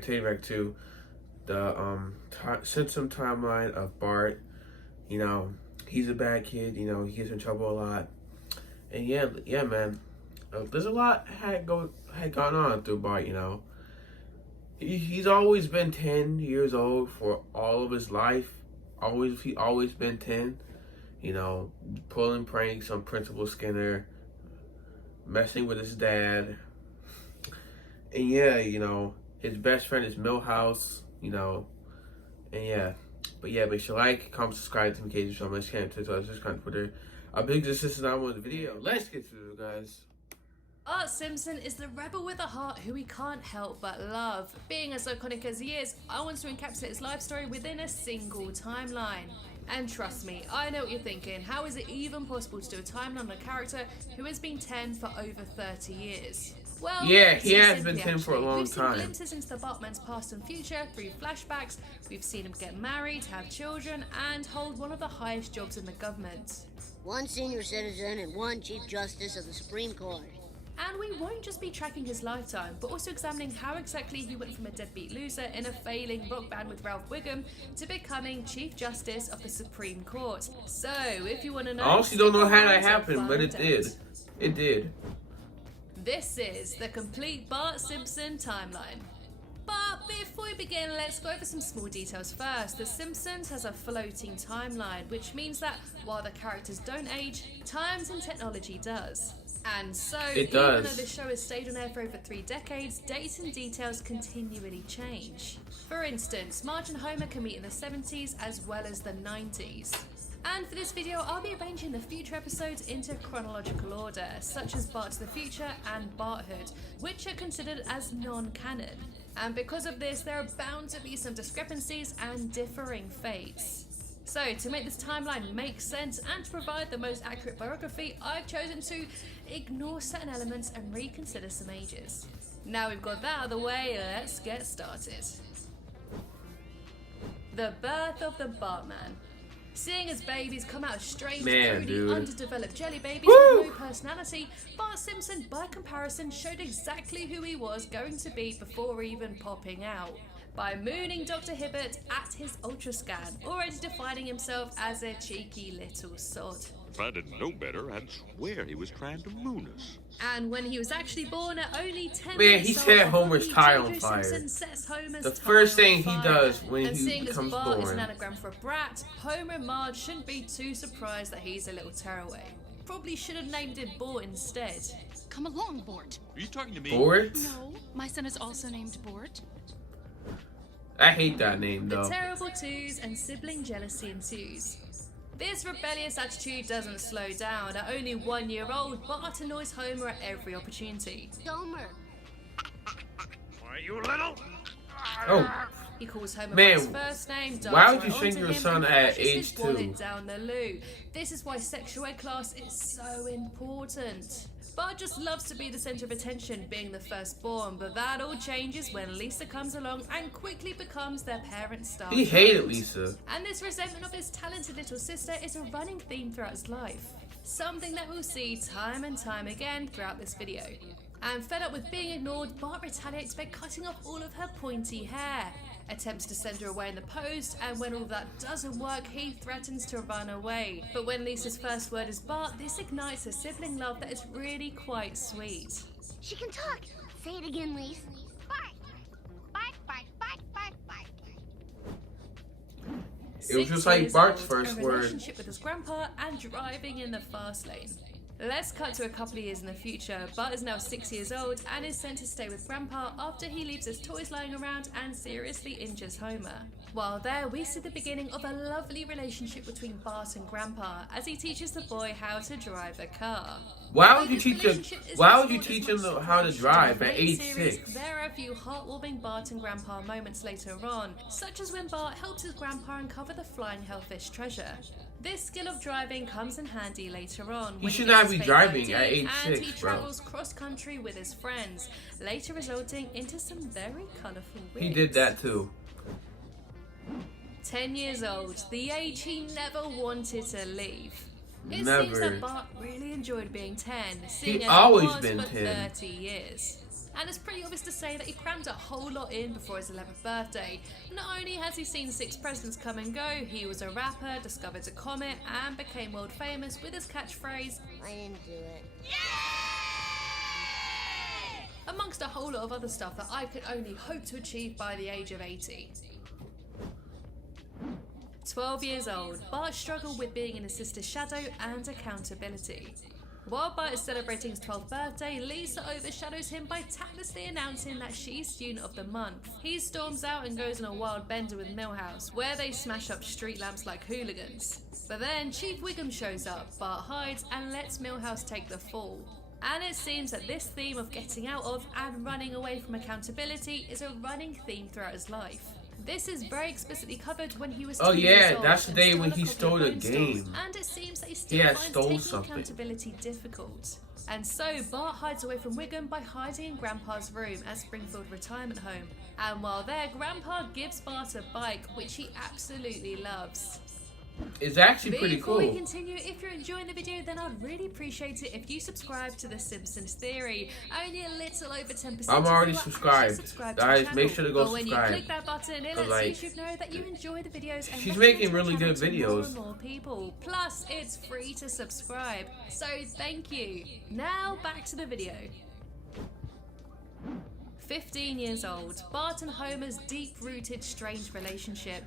take back to the Simpson timeline of Bart. You know, he's a bad kid. You know, he gets in trouble a lot. And yeah, man. There's a lot had gone on through Bart. You know, he's always been 10 years old for all of his life. He always been 10. You know, pulling pranks on Principal Skinner, messing with his dad. And yeah, you know, his best friend is Millhouse, you know. And yeah. But yeah, make sure to like, comment, subscribe to me, KJ Show, my channel, TikTok, subscribe, Twitter. A big assistant on the video. Let's get to it, guys. Bart Simpson is the rebel with a heart who we can't help but love. Being as iconic as he is, I want to encapsulate his life story within a single timeline. And trust me, I know what you're thinking. How is it even possible to do a timeline on a character who has been 10 for over 30 years? Well, yeah, he has been 10 for a long time. We've seen glimpses into the Bartman's past and future through flashbacks. We've seen him get married, have children, and hold one of the highest jobs in the government. One senior citizen and one Chief Justice of the Supreme Court. And we won't just be tracking his lifetime, but also examining how exactly he went from a deadbeat loser in a failing rock band with Ralph Wiggum to becoming Chief Justice of the Supreme Court. So, if you want to know... I honestly don't know how that happened, but it did. It did. This is the complete Bart Simpson timeline. But before we begin, let's go over some small details first. The Simpsons has a floating timeline, which means that while the characters don't age, times and technology does. And so, even though the show has stayed on air for over 3 decades, dates and details continually change. For instance, Marge and Homer can meet in the 70s as well as the 90s. And for this video, I'll be arranging the future episodes into chronological order, such as Bart to the Future and Barthood, which are considered as non-canon. And because of this, there are bound to be some discrepancies and differing fates. So, to make this timeline make sense and to provide the most accurate biography, I've chosen to ignore certain elements and reconsider some ages. Now we've got that out of the way, let's get started. The birth of the Bartman. Seeing as babies come out as strange, fruity, underdeveloped jelly babies with no personality, Bart Simpson, by comparison, showed exactly who he was going to be before even popping out. By mooning Dr. Hibbert at his ultrascan, already defining himself as a cheeky little sod. If I didn't know better, I'd swear he was trying to moon us. And when he was actually born at only 10 Man, he set Homer's tie on fire. The first thing he does when he becomes Bart born. Is an anagram for a brat, Homer and Marge shouldn't be too surprised that he's a little tearaway. Probably should have named it Bort instead. Come along, Bort. Are you talking to me? Bort? No, my son is also named Bort. I hate that name, though. The terrible twos and sibling jealousy ensues. This rebellious attitude doesn't slow down. At only 1 year old, Bart annoys Homer at every opportunity. Homer. Why, you little? Oh. He calls Homer Man, by his first name, why would you dives shrink right your onto son him, at and flushes age his wallet 2? down the loo. This is why sexual ed class is so important. Bart just loves to be the centre of attention, being the firstborn, but that all changes when Lisa comes along and quickly becomes their parents' star. He hated Lisa. And this resentment of his talented little sister is a running theme throughout his life. Something that we'll see time and time again throughout this video. And fed up with being ignored, Bart retaliates by cutting off all of her pointy hair. Attempts to send her away in the post, and when all that doesn't work, he threatens to run away. But when Lisa's first word is Bart, this ignites a sibling love that is really quite sweet. She can talk. Say it again, Lise. Bart. Bart, Bart, Bart, Bart, Bart. It was just like Bart's first a word. relationship with his grandpa and driving in the fast lane. Let's cut to a couple of years in the future. Bart is now 6 years old and is sent to stay with Grandpa after he leaves his toys lying around and seriously injures Homer. While there, we see the beginning of a lovely relationship between Bart and Grandpa as he teaches the boy how to drive a car. Why would you teach him how to drive at age 6? There are a few heartwarming Bart and Grandpa moments later on, such as when Bart helps his grandpa uncover the flying hellfish treasure. This skill of driving comes in handy later on. He should not be driving at age 6, and he bro. travels cross-country with his friends, later resulting into some very colourful wigs. He did that too. 10 years old, the age he never wanted to leave. It Never. seems that Bart really enjoyed being 10, seeing He's as always it was been for 10. 30 years. And it's pretty obvious to say that he crammed a whole lot in before his 11th birthday. Not only has he seen 6 presidents come and go, he was a rapper, discovered a comet, and became world famous with his catchphrase, I didn't do it. amongst a whole lot of other stuff that I could only hope to achieve by the age of 80. 12 years old, Bart struggled with being in his sister's shadow and accountability. While Bart is celebrating his 12th birthday, Lisa overshadows him by tactlessly announcing that she's Student of the Month. He storms out and goes on a wild bender with Milhouse, where they smash up street lamps like hooligans. But then Chief Wiggum shows up, Bart hides and lets Milhouse take the fall. And it seems that this theme of getting out of and running away from accountability is a running theme throughout his life. This is very explicitly covered when he was 2 years old that's the and day stole when a he copy of stole the Bone Stars, game. and it seems that he still Yeah, finds stole taking something. accountability difficult. And so Bart hides away from Wiggum by hiding in Grandpa's room at Springfield Retirement Home. And while there, Grandpa gives Bart a bike, which he absolutely loves. It's actually pretty Before we cool. continue, if you're enjoying the video, then I'd really appreciate it if you subscribe to The Simpsons Theory. Only a little over 10% I'm already of you are subscribed. actually subscribed to Guys, the make channel. sure to go But when subscribe. you click that button, it Cause, lets like, YouTube know that you enjoy the videos and she's recommend making the really channel good to more videos. and more people. Plus, it's free to subscribe. So thank you. Now back to the video. 15 years old, Bart and Homer's deep-rooted strange relationship.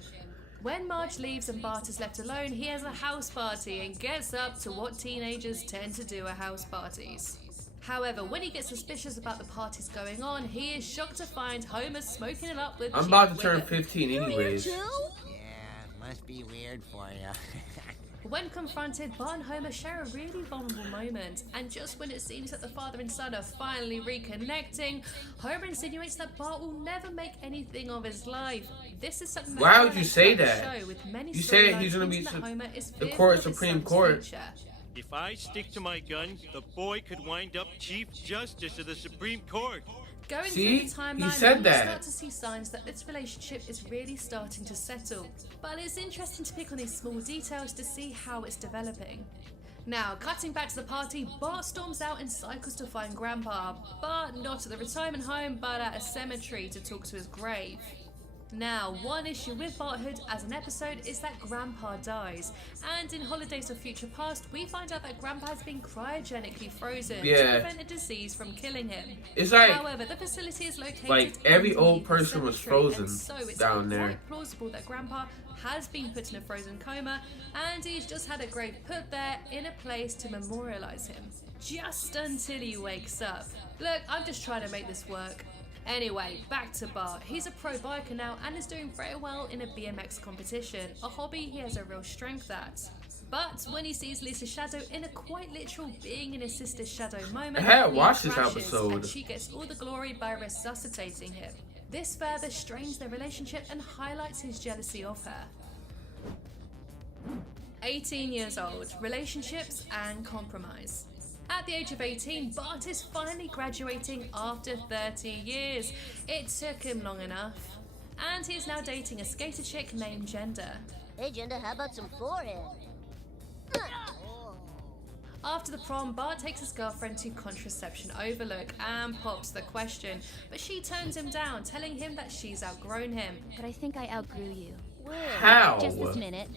When Marge leaves and Bart is left alone, he has a house party and gets up to what teenagers tend to do at house parties. However, when he gets suspicious about the parties going on, he is shocked to find Homer smoking it up with I'm Chief about to turn Wiggum. 15 anyways. Yeah, must be weird for you. When confronted, Bart and Homer share a really vulnerable moment, and just when it seems that the father and son are finally reconnecting, Homer insinuates that Bart will never make anything of his life. This is something that Why would you highlights say throughout the that? show, with many You say storylines he's gonna be hinting that Homer is the fearful court, of his Supreme son's Court. future. If I stick to my guns, the boy could wind up Chief Justice of the Supreme Court. Going See? through the timeline, He said we that. start to see signs that this relationship is really starting to settle. But it's interesting to pick on these small details to see how it's developing. Now, cutting back to the party, Bart storms out and cycles to find Grandpa, but not at the retirement home, but at a cemetery to talk to his grave. Now, one issue with Barthood as an episode is that Grandpa dies, and in Holidays of Future Past, we find out that Grandpa has been cryogenically frozen to prevent a disease from killing him. It's like, However, the facility is located like every old underneath the person was cemetery, frozen and so it's down there. quite plausible that Grandpa has been put in a frozen coma, and he's just had a grave put there in a place to memorialize him, just until he wakes up. Look, I'm just trying to make this work. Anyway, back to Bart. He's a pro biker now and is doing very well in a BMX competition, a hobby he has a real strength at. But when he sees Lisa's shadow in a quite literal being in his sister's shadow moment, I had he watched this crashes, episode. and she gets all the glory by resuscitating him. This further strains their relationship and highlights his jealousy of her. 18 years old, relationships and compromise. At the age of 18, Bart is finally graduating after 30 years. It took him long enough. And he is now dating a skater chick named Gender. Hey, Jenda, how about some forehead? After the prom, Bart takes his girlfriend to Contraception Overlook and pops the question, but she turns him down, telling him that she's outgrown him. But I think I outgrew you. How? Just this minute.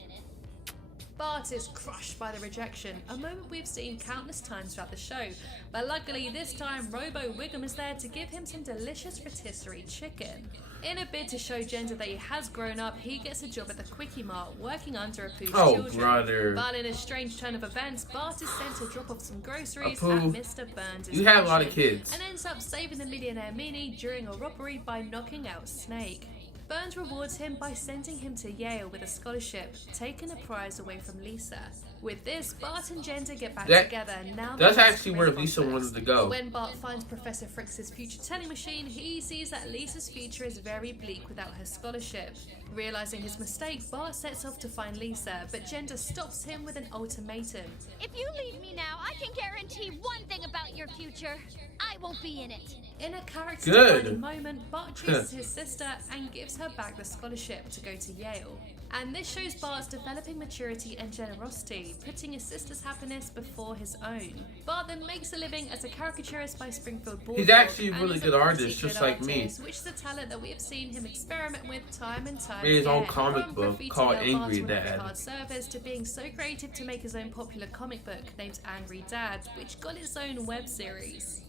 Bart is crushed by the rejection, a moment we've seen countless times throughout the show, but luckily this time Robo Wiggum is there to give him some delicious rotisserie chicken. In a bid to show Gender that he has grown up, he gets a job at the Quickie Mart, working under Apu's children. Brother. But in a strange turn of events, Bart is sent to drop off some groceries Apu, at Mr. Burns' you have a lot of mansion, kids. and ends up saving the millionaire Meanie during a robbery by knocking out Snake. Burns rewards him by sending him to Yale with a scholarship, taking a prize away from Lisa. With this, Bart and Gender get back together. Now That's they have actually great where Lisa prospects. wanted to go. When Bart finds Professor Fritz's future telling machine, he sees that Lisa's future is very bleak without her scholarship. Realizing his mistake, Bart sets off to find Lisa, but Gender stops him with an ultimatum. If you leave me now, I can guarantee one thing about your future. I won't be in it. In a character Good. defining moment, Bart chooses his sister and gives her back the scholarship to go to Yale. And this shows Bart's developing maturity and generosity, putting his sister's happiness before his own. Bart then makes a living as a caricaturist by Springfield Boardwalk. He's actually a and really is good pretty artist, just good like me. artist, which is a talent that we have seen him experiment with time and time Made his own again. comic From book graffiti called art Angry to one of Dad. hard service to being so creative to make his own popular comic book named Angry Dad, which got its own web series.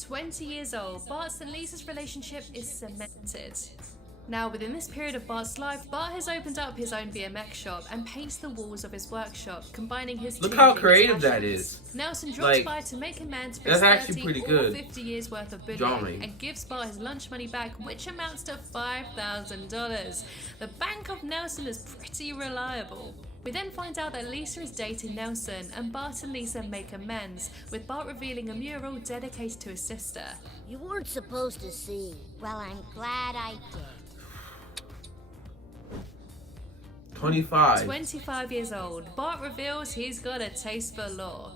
20 years old, Bart's and Lisa's relationship is cemented. Now, within this period of Bart's life, Bart has opened up his own BMX shop and paints the walls of his workshop, combining his Look two how biggest creative that passions. is. Nelson drops Like, by to make amends for that's his actually 30 pretty or good 50 years worth of bullying drawing. and gives Bart his lunch money back, which amounts to $5,000. The bank of Nelson is pretty reliable. We then find out that Lisa is dating Nelson, and Bart and Lisa make amends, with Bart revealing a mural dedicated to his sister. You weren't supposed to see. Well, I'm glad I did. 25. 25 years old, Bart reveals he's got a taste for law.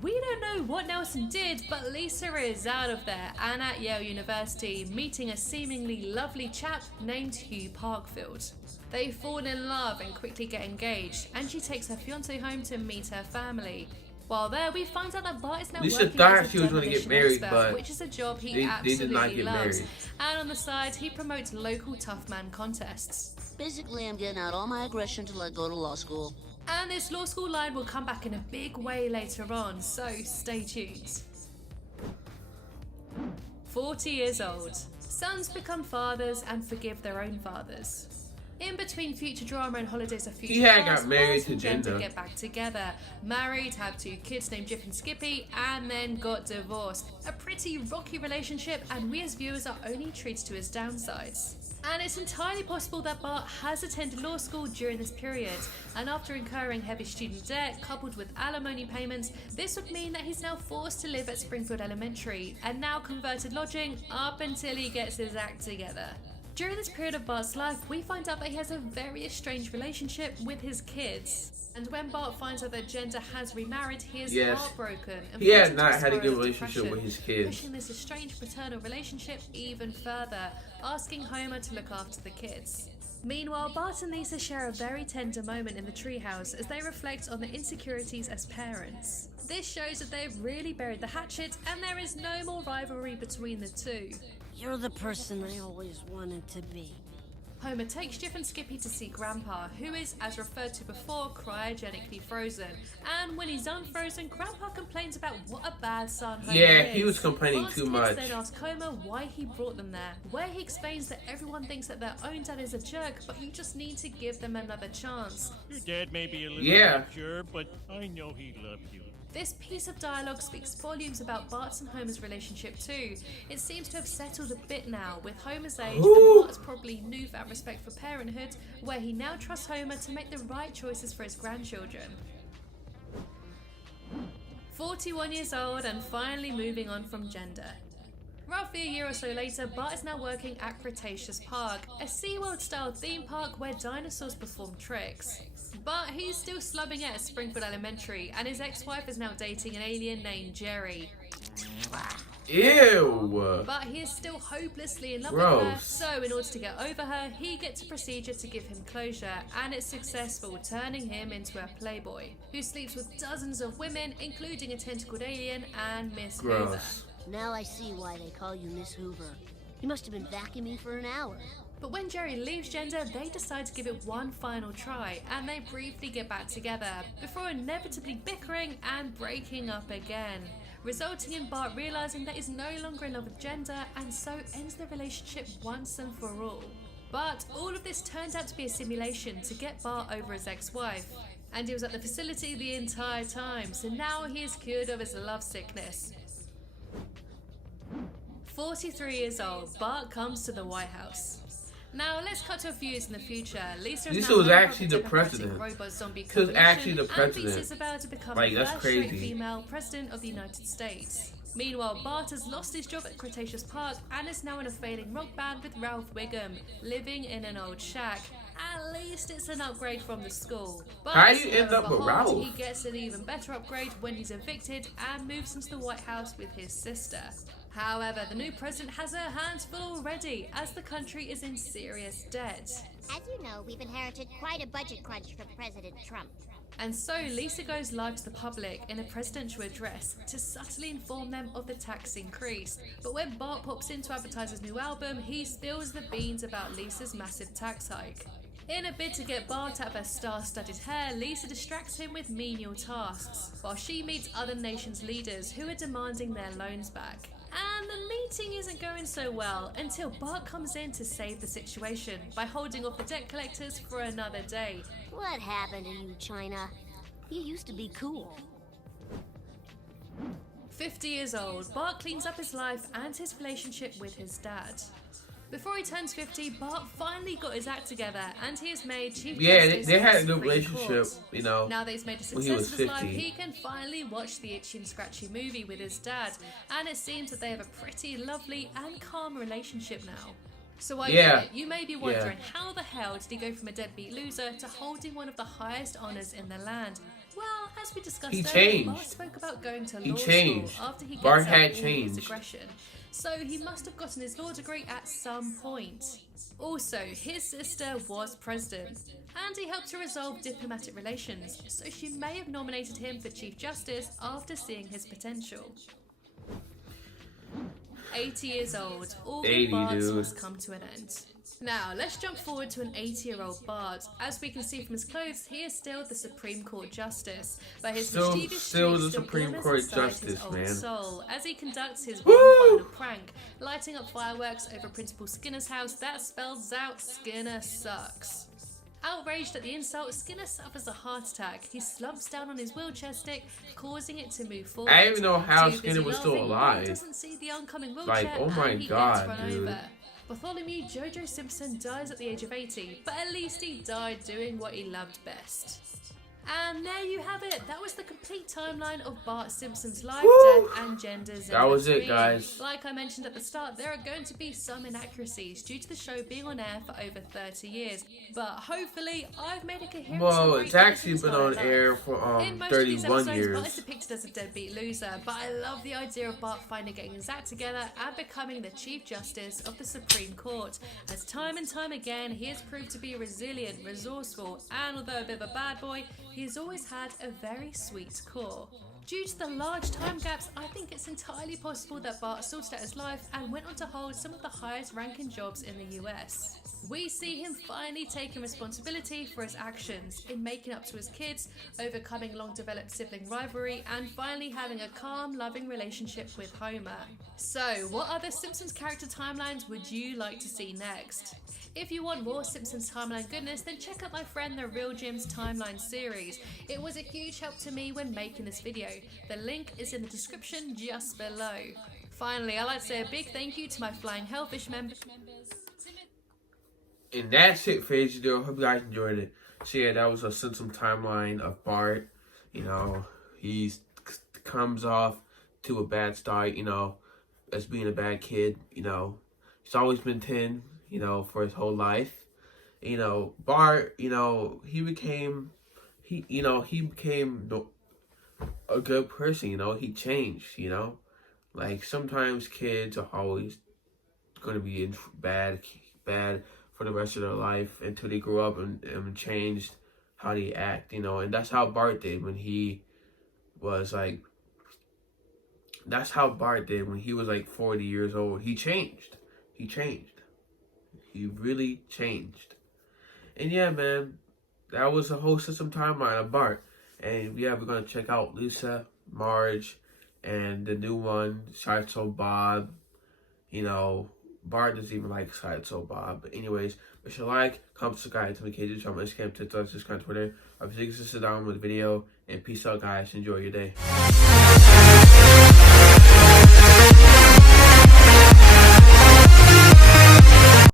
We don't know what Nelson did, but Lisa is out of there and at Yale University, meeting a seemingly lovely chap named Hugh Parkfield. They fall in love and quickly get engaged, and she takes her fiancé home to meet her family. While there, we find out that Bart is now Lisa working thought as a she was gonna get demolition married, expert, but which is a job he they did absolutely not get loves. married. And on the side, he promotes local tough man contests. Basically, I'm getting out all my aggression till I go to law school. And this law school line will come back in a big way later on, so stay tuned. 40 years old. Sons become fathers and forgive their own fathers. In between future drama and holidays of future He had past, got married Bart to and Gender Gender. get back together, married, had 2 kids named Jif and Skippy, and then got divorced. A pretty rocky relationship, and we as viewers are only treated to its downsides. And it's entirely possible that Bart has attended law school during this period, and after incurring heavy student debt coupled with alimony payments, this would mean that he's now forced to live at Springfield Elementary, and now converted lodging up until he gets his act together. During this period of Bart's life, we find out that he has a very estranged relationship with his kids. And when Bart finds out that Gender has remarried, he is Yes. heartbroken. And He had falls into not had a good spiral of relationship depression, with his kids. pushing this estranged paternal relationship even further, asking Homer to look after the kids. Meanwhile, Bart and Lisa share a very tender moment in the treehouse as they reflect on their insecurities as parents. This shows that they've really buried the hatchet and there is no more rivalry between the two. You're the person I always wanted to be. Homer takes Jif and Skippy to see Grandpa, who is, as referred to before, cryogenically frozen. And when he's unfrozen, Grandpa complains about what a bad son Homer Yeah, is. he was complaining Bart's too kids much. then ask Homer why he brought them there, where he explains that everyone thinks that their own dad is a jerk, but you just need to give them another chance. Your dad may be a little Yeah. immature, but I know he loved you. This piece of dialogue speaks volumes about Bart's and Homer's relationship too. It seems to have settled a bit now, with Homer's age Ooh. and Bart's probably newfound respect for parenthood, where he now trusts Homer to make the right choices for his grandchildren. 41 years old and finally moving on from Gender. Roughly a year or so later, Bart is now working at Cretaceous Park, a SeaWorld-style theme park where dinosaurs perform tricks. But he's still slumming it at Springfield Elementary, and his ex-wife is now dating an alien named Jerry. Ew. But he is still hopelessly in love with her, Gross. so in order to get over her, he gets a procedure to give him closure, and it's successful, turning him into a playboy, who sleeps with dozens of women, including a tentacled alien and Miss Hoover. Gross. Now I see why they call you Miss Hoover. You must have been vacuuming for an hour. But when Jerry leaves Gender, they decide to give it one final try, and they briefly get back together, before inevitably bickering and breaking up again, resulting in Bart realising that he's no longer in love with Gender, and so ends the relationship once and for all. But all of this turned out to be a simulation to get Bart over his ex-wife, and he was at the facility the entire time, so now he is cured of his love sickness. 43 years old, Bart comes to the White House. Now let's cut to a few years in the future. Lisa is Lisa now was member actually of the Democratic president. Robot Zombie She was actually Coalition, the president. And Lisa's about to become Like, the that's first straight crazy. female president of the United States. Meanwhile, Bart has lost his job at Cretaceous Park and is now in a failing rock band with Ralph Wiggum, living in an old shack. At least it's an upgrade from the school. But How do you end lo and up with behold, Ralph? He gets an even better upgrade when he's evicted and moves into the White House with his sister. However, the new president has her hands full already, as the country is in serious debt. As you know, we've inherited quite a budget crunch from President Trump. And so Lisa goes live to the public in a presidential address to subtly inform them of the tax increase. But when Bart pops in to advertise his new album, he spills the beans about Lisa's massive tax hike. In a bid to get Bart out of her star-studded hair, Lisa distracts him with menial tasks, while she meets other nations' leaders who are demanding their loans back. And the meeting isn't going so well until Bart comes in to save the situation by holding off the debt collectors for another day. What happened to you, China? You used to be cool. 50 years old, Bart cleans up his life and his relationship with his dad. Before he turns 50, Bart finally got his act together and he is made Chief Justice they had a of the good Supreme relationship, Court. you know. Now that he's made a when he success was of his life, 50. he can finally watch the Itchy and Scratchy movie with his dad, and it seems that they have a pretty lovely and calm relationship now. So I get it, you may be wondering, how the hell did he go from a deadbeat loser to holding one of the highest honours in the land? Well, as we discussed earlier, changed. Bart spoke about going to He law changed. school after he gets Bart out had all his changed. aggression. So he must have gotten his law degree at some point. Also, his sister was president, and he helped to resolve diplomatic relations, so she may have nominated him for Chief Justice after seeing his potential. 80 years old, all 80, good Barts dude. must come to an end. Now, let's jump forward to an 80-year-old Bart. As we can see from his clothes, he is still the Supreme Court Justice, but his mischievous still streak the Supreme glimmers Court inside his Justice, old man. soul as he conducts his Woo! one final prank, lighting up fireworks over Principal Skinner's house that spells out Skinner sucks. Outraged at the insult, Skinner suffers a heart attack. He slumps down on his wheelchair stick, causing it to move forward. I didn't even know how Too Skinner busy was still laughing, alive. Bart doesn't see the oncoming wheelchair, Like, oh my and he God, gets run dude. over. Bartholomew Jojo Simpson dies at the age of 80, but at least he died doing what he loved best. And there you have it. That was the complete timeline of Bart Simpson's life, Woo! death, and genders. That was it, guys. Like I mentioned at the start, there are going to be some inaccuracies due to the show being on air for over 30 years. But hopefully, I've made a coherent Well, summary it's of actually his been entire on life. air for In most of these 31 episodes, Bart is years. depicted as a deadbeat loser, but I love the idea of Bart finally getting his act together and becoming the Chief Justice of the Supreme Court, as time and time again he has proved to be resilient, resourceful, and although a bit of a bad boy, he has always had a very sweet core. Due to the large time gaps, I think it's entirely possible that Bart sorted out his life and went on to hold some of the highest ranking jobs in the US. We see him finally taking responsibility for his actions in making up to his kids, overcoming long-developed sibling rivalry, and finally having a calm, loving relationship with Homer. So, what other Simpsons character timelines would you like to see next? If you want more Simpsons timeline goodness, then check out my friend The Real Jim's timeline series. It was a huge help to me when making this video. The link is in the description just below. Finally, I'd like to say a big thank you to my Flying Hellfish members. And that's it for today's video. Hope you guys enjoyed it. So yeah, that was a Simpson timeline of Bart. You know, he comes off to a bad start, you know, as being a bad kid, you know. He's always been 10, you know, for his whole life. You know, Bart, you know, he became a good person, you know. He changed, you know. Like, sometimes kids are always going to be bad for the rest of their life until they grow up and changed how they act, you know. And that's how Bart did when he was like, 40 years old. He changed. He really changed. And yeah, man, that was the whole system timeline of Bart. And yeah, we're going to check out Lisa, Marge, and the new one, Sideshow Bob. You know, Bart doesn't even like Sideshow Bob. But anyways, make sure to like, comment, subscribe to my KJ on Instagram, TikTok, Twitter. I'll be taking this down with the video. And peace out, guys. Enjoy your day.